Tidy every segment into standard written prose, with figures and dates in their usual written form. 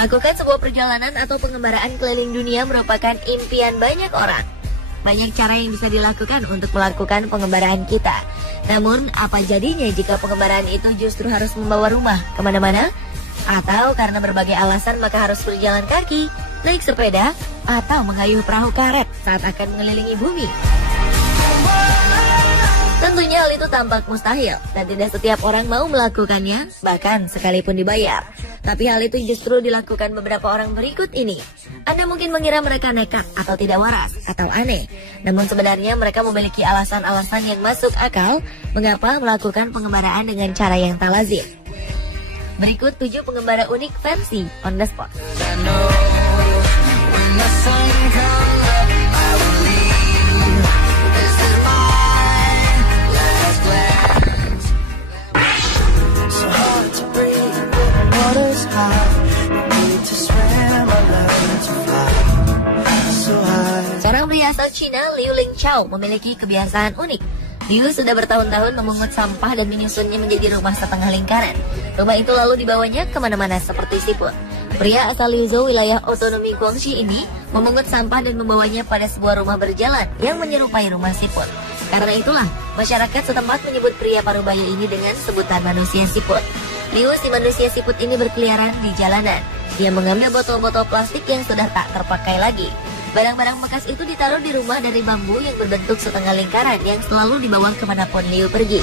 Melakukan sebuah perjalanan atau pengembaraan keliling dunia merupakan impian banyak orang. Banyak cara yang bisa dilakukan untuk melakukan pengembaraan kita. Namun, apa jadinya jika pengembaraan itu justru harus membawa rumah kemana-mana? Atau karena berbagai alasan maka harus berjalan kaki, naik sepeda, atau mengayuh perahu karet saat akan mengelilingi bumi? Tentunya hal itu tampak mustahil dan tidak setiap orang mau melakukannya, bahkan sekalipun dibayar. Tapi hal itu justru dilakukan beberapa orang berikut ini. Anda mungkin mengira mereka nekat atau tidak waras atau aneh. Namun sebenarnya mereka memiliki alasan-alasan yang masuk akal mengapa melakukan pengembaraan dengan cara yang tak lazim. Berikut 7 pengembara unik versi on the spot. Seorang pria asal Cina, Liu Lingchao, memiliki kebiasaan unik. Liu sudah bertahun-tahun memungut sampah dan menyusunnya menjadi rumah setengah lingkaran. Rumah itu lalu dibawanya kemana-mana seperti siput. Pria asal Liuzhou, wilayah otonomi Guangxi ini, memungut sampah dan membawanya pada sebuah rumah berjalan yang menyerupai rumah siput. Karena itulah, masyarakat setempat menyebut pria parubaya ini dengan sebutan manusia siput. Liu, si manusia siput ini, berkeliaran di jalanan. Dia mengambil botol-botol plastik yang sudah tak terpakai lagi. Barang-barang bekas itu ditaruh di rumah dari bambu yang berbentuk setengah lingkaran yang selalu dibawa kemanapun Liu pergi.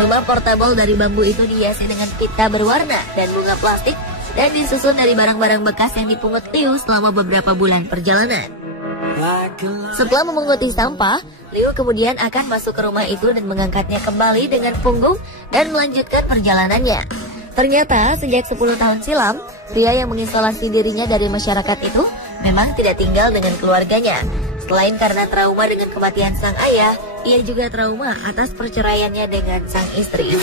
Rumah portable dari bambu itu dihiasi dengan pita berwarna dan bunga plastik dan disusun dari barang-barang bekas yang dipungut Liu selama beberapa bulan perjalanan. Setelah memunguti sampah, Liu kemudian akan masuk ke rumah itu dan mengangkatnya kembali dengan punggung dan melanjutkan perjalanannya. Ternyata sejak 10 tahun silam, pria yang mengisolasi dirinya dari masyarakat itu memang tidak tinggal dengan keluarganya. Selain karena trauma dengan kematian sang ayah, ia juga trauma atas perceraiannya dengan sang istri.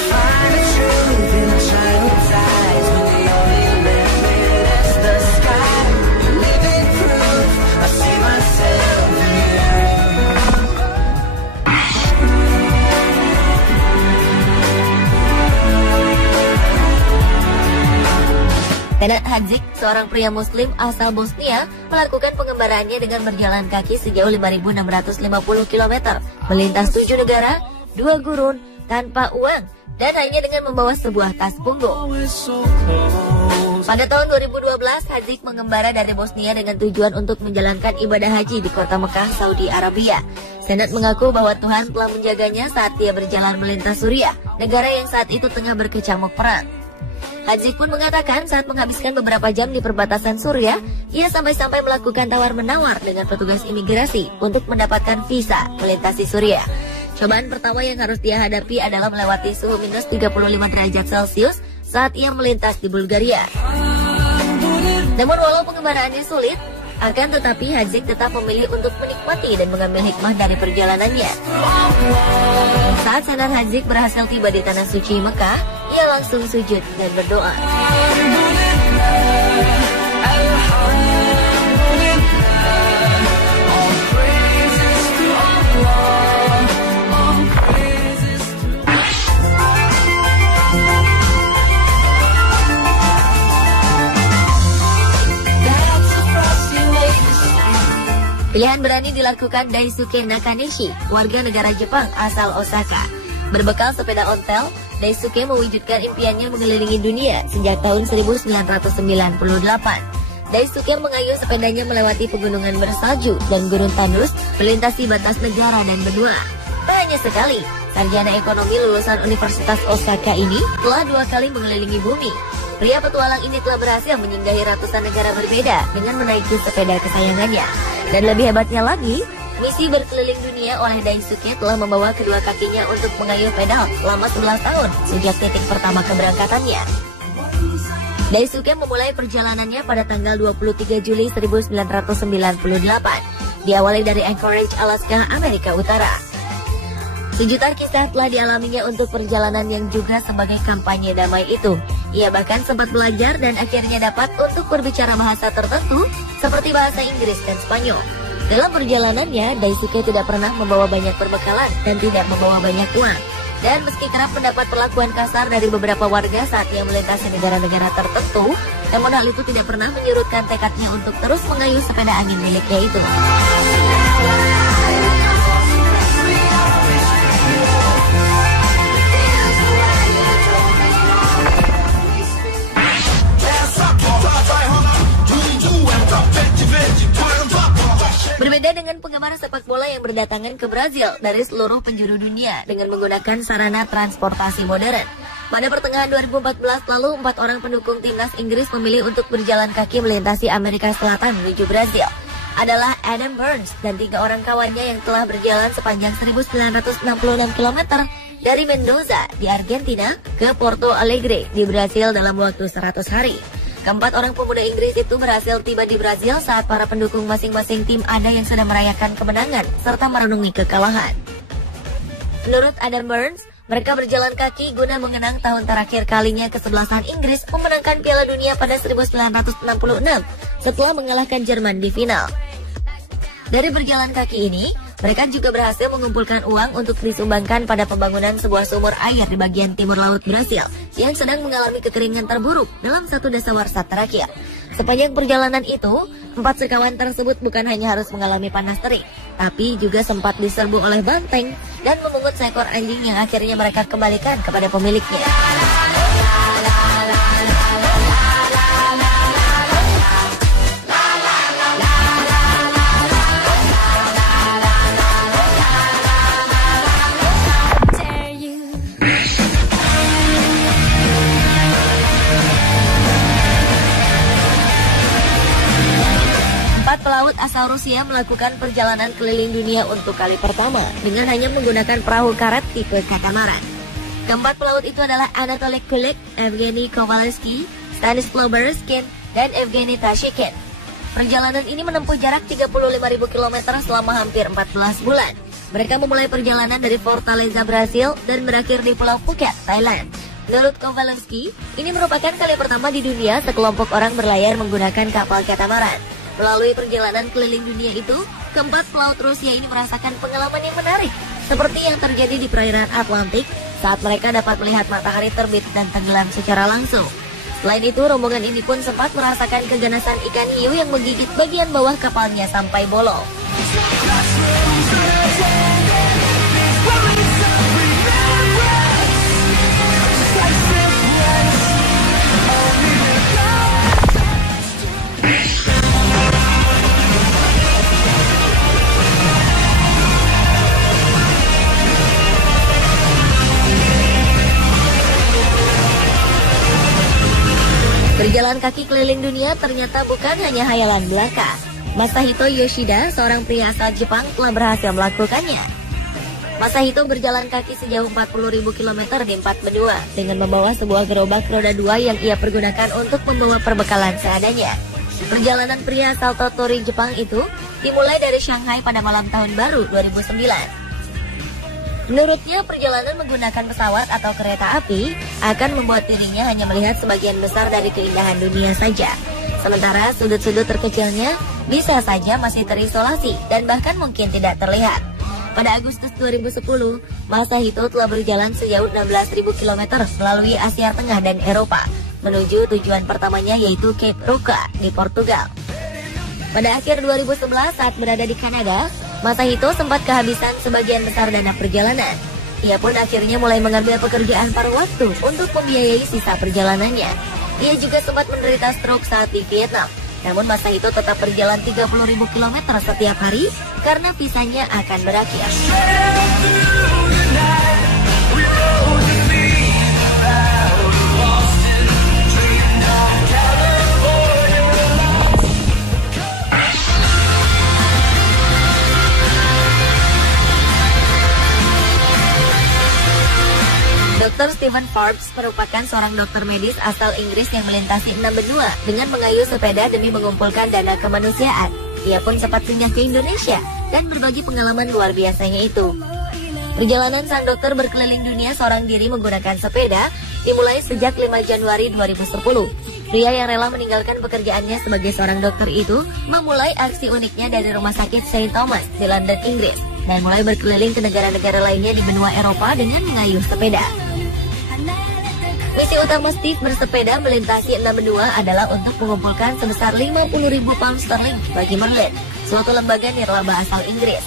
Senad Hadzik, seorang pria muslim asal Bosnia, melakukan pengembaraannya dengan berjalan kaki sejauh 5.650 km, melintas 7 negara, 2 gurun, tanpa uang, dan hanya dengan membawa sebuah tas punggung. Pada tahun 2012, Hadzik mengembara dari Bosnia dengan tujuan untuk menjalankan ibadah haji di kota Mekah, Saudi Arabia. Senad mengaku bahwa Tuhan telah menjaganya saat dia berjalan melintas Suriah, negara yang saat itu tengah berkecamuk perang. Hadzik pun mengatakan saat menghabiskan beberapa jam di perbatasan Suriah, ia sampai-sampai melakukan tawar-menawar dengan petugas imigrasi untuk mendapatkan visa melintasi Suriah. Cobaan pertama yang harus dia hadapi adalah melewati suhu minus 35 derajat Celcius saat ia melintas di Bulgaria. Namun walau pengembaraannya sulit, akan tetapi Hadzik tetap memilih untuk menikmati dan mengambil hikmah dari perjalanannya. Saat Senad Hadzik berhasil tiba di tanah suci Mekah, ia langsung sujud dan berdoa. Pilihan berani dilakukan Daisuke Nakanishi, warga negara Jepang asal Osaka. Berbekal sepeda ontel, Daisuke mewujudkan impiannya mengelilingi dunia sejak tahun 1998. Daisuke mengayuh sepedanya melewati pegunungan bersalju dan gurun tandus, melintasi batas negara dan benua. Tak hanya sekali, sarjana ekonomi lulusan Universitas Osaka ini telah 2 kali mengelilingi bumi. Pria petualang ini telah berhasil menyinggahi ratusan negara berbeda dengan menaiki sepeda kesayangannya. Dan lebih hebatnya lagi, misi berkeliling dunia oleh Daisuke telah membawa kedua kakinya untuk mengayuh pedal selama 11 tahun sejak titik pertama keberangkatannya. Daisuke memulai perjalanannya pada tanggal 23 Juli 1998. Diawali dari Anchorage, Alaska, Amerika Utara. Sejuta kisah telah dialaminya untuk perjalanan yang juga sebagai kampanye damai itu. Ia bahkan sempat belajar dan akhirnya dapat untuk berbicara bahasa tertentu seperti bahasa Inggris dan Spanyol. Dalam perjalanannya, Daisuke tidak pernah membawa banyak perbekalan dan tidak membawa banyak uang. Dan meski kerap mendapat perlakuan kasar dari beberapa warga saat ia melintasi negara-negara tertentu, namun hal itu tidak pernah menyurutkan tekadnya untuk terus mengayuh sepeda angin miliknya itu. Berbeda dengan penggemar sepak bola yang berdatangan ke Brazil dari seluruh penjuru dunia dengan menggunakan sarana transportasi modern. Pada pertengahan 2014 lalu, 4 orang pendukung timnas Inggris memilih untuk berjalan kaki melintasi Amerika Selatan menuju Brazil. Adalah Adam Burns dan 3 orang kawannya yang telah berjalan sepanjang 1966 km dari Mendoza di Argentina ke Porto Alegre di Brazil dalam waktu 100 hari. Keempat orang pemuda Inggris itu berhasil tiba di Brazil saat para pendukung masing-masing tim ada yang sedang merayakan kemenangan serta merenungi kekalahan. Menurut Adam Burns, mereka berjalan kaki guna mengenang tahun terakhir kalinya kesebelasan Inggris memenangkan Piala Dunia pada 1966 setelah mengalahkan Jerman di final. Dari berjalan kaki ini, mereka juga berhasil mengumpulkan uang untuk disumbangkan pada pembangunan sebuah sumur air di bagian timur laut Brasil yang sedang mengalami kekeringan terburuk dalam satu dasawarsa terakhir. Sepanjang perjalanan itu, 4 sekawan tersebut bukan hanya harus mengalami panas terik, tapi juga sempat diserbu oleh banteng dan memungut seekor anjing yang akhirnya mereka kembalikan kepada pemiliknya. Pelaut asal Rusia melakukan perjalanan keliling dunia untuk kali pertama dengan hanya menggunakan perahu karet tipe katamaran. Keempat pelaut itu adalah Anatoly Kulik, Evgeny Kovalevsky, Stanislav Berezkin, dan Evgeny Tashikin. Perjalanan ini menempuh jarak 35.000 km selama hampir 14 bulan. Mereka memulai perjalanan dari Fortaleza, Brasil dan berakhir di Pulau Phuket, Thailand. Menurut Kovalevsky, ini merupakan kali pertama di dunia sekelompok orang berlayar menggunakan kapal katamaran. Melalui perjalanan keliling dunia itu, keempat pelaut Rusia ini merasakan pengalaman yang menarik, seperti yang terjadi di perairan Atlantik saat mereka dapat melihat matahari terbit dan tenggelam secara langsung. Selain itu, rombongan ini pun sempat merasakan keganasan ikan hiu yang menggigit bagian bawah kapalnya sampai bolong. Berjalan kaki keliling dunia ternyata bukan hanya hayalan belaka. Masahito Yoshida, seorang pria asal Jepang, telah berhasil melakukannya. Masahito berjalan kaki sejauh 40.000 km di 4 benua dengan membawa sebuah gerobak roda 2 yang ia pergunakan untuk membawa perbekalan seadanya. Perjalanan pria asal Tottori, Jepang itu dimulai dari Shanghai pada malam tahun baru 2009. Menurutnya, perjalanan menggunakan pesawat atau kereta api akan membuat dirinya hanya melihat sebagian besar dari keindahan dunia saja. Sementara sudut-sudut terkecilnya bisa saja masih terisolasi dan bahkan mungkin tidak terlihat. Pada Agustus 2010, Masahito telah berjalan sejauh 16.000 km melalui Asia Tengah dan Eropa, menuju tujuan pertamanya yaitu Cape Ruka di Portugal. Pada akhir 2011 saat berada di Kanada, Masahito sempat kehabisan sebagian besar dana perjalanan. Ia pun akhirnya mulai mengambil pekerjaan paruh waktu untuk membiayai sisa perjalanannya. Ia juga sempat menderita stroke saat di Vietnam. Namun Masahito tetap berjalan 30.000 km setiap hari karena visanya akan berakhir. Dr. Stephen Forbes merupakan seorang dokter medis asal Inggris yang melintasi 6 benua dengan mengayuh sepeda demi mengumpulkan dana kemanusiaan. Ia pun sempat singgah ke Indonesia dan berbagi pengalaman luar biasanya itu. Perjalanan sang dokter berkeliling dunia seorang diri menggunakan sepeda dimulai sejak 5 Januari 2010. Pria yang rela meninggalkan pekerjaannya sebagai seorang dokter itu memulai aksi uniknya dari rumah sakit St. Thomas di London, Inggris. dan mulai berkeliling ke negara-negara lainnya di benua Eropa dengan mengayuh sepeda. Misi utama Steve bersepeda melintasi 6 benua adalah untuk mengumpulkan sebesar 50.000 pound sterling bagi Merlin, suatu lembaga nirlaba asal Inggris.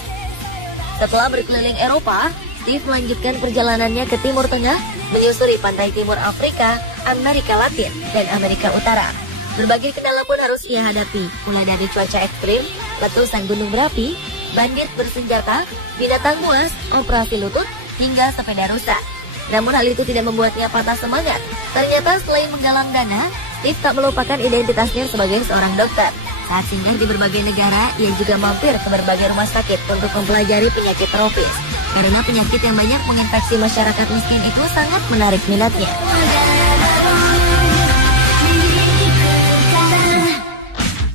Setelah berkeliling Eropa, Steve melanjutkan perjalanannya ke Timur Tengah, menyusuri pantai timur Afrika, Amerika Latin, dan Amerika Utara. Berbagai kendala pun harus ia hadapi, mulai dari cuaca ekstrim, letusan gunung berapi, bandit bersenjata, binatang buas, operasi lutut, hingga sepeda rusak. Namun hal itu tidak membuatnya patah semangat. Ternyata selain menggalang dana, Steve tak melupakan identitasnya sebagai seorang dokter. Saat singgah di berbagai negara, ia juga mampir ke berbagai rumah sakit untuk mempelajari penyakit tropis. Karena penyakit yang banyak menginfeksi masyarakat miskin itu sangat menarik minatnya.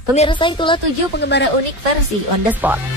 Pemirsa, itulah 7 penggemar unik versi On The Spot.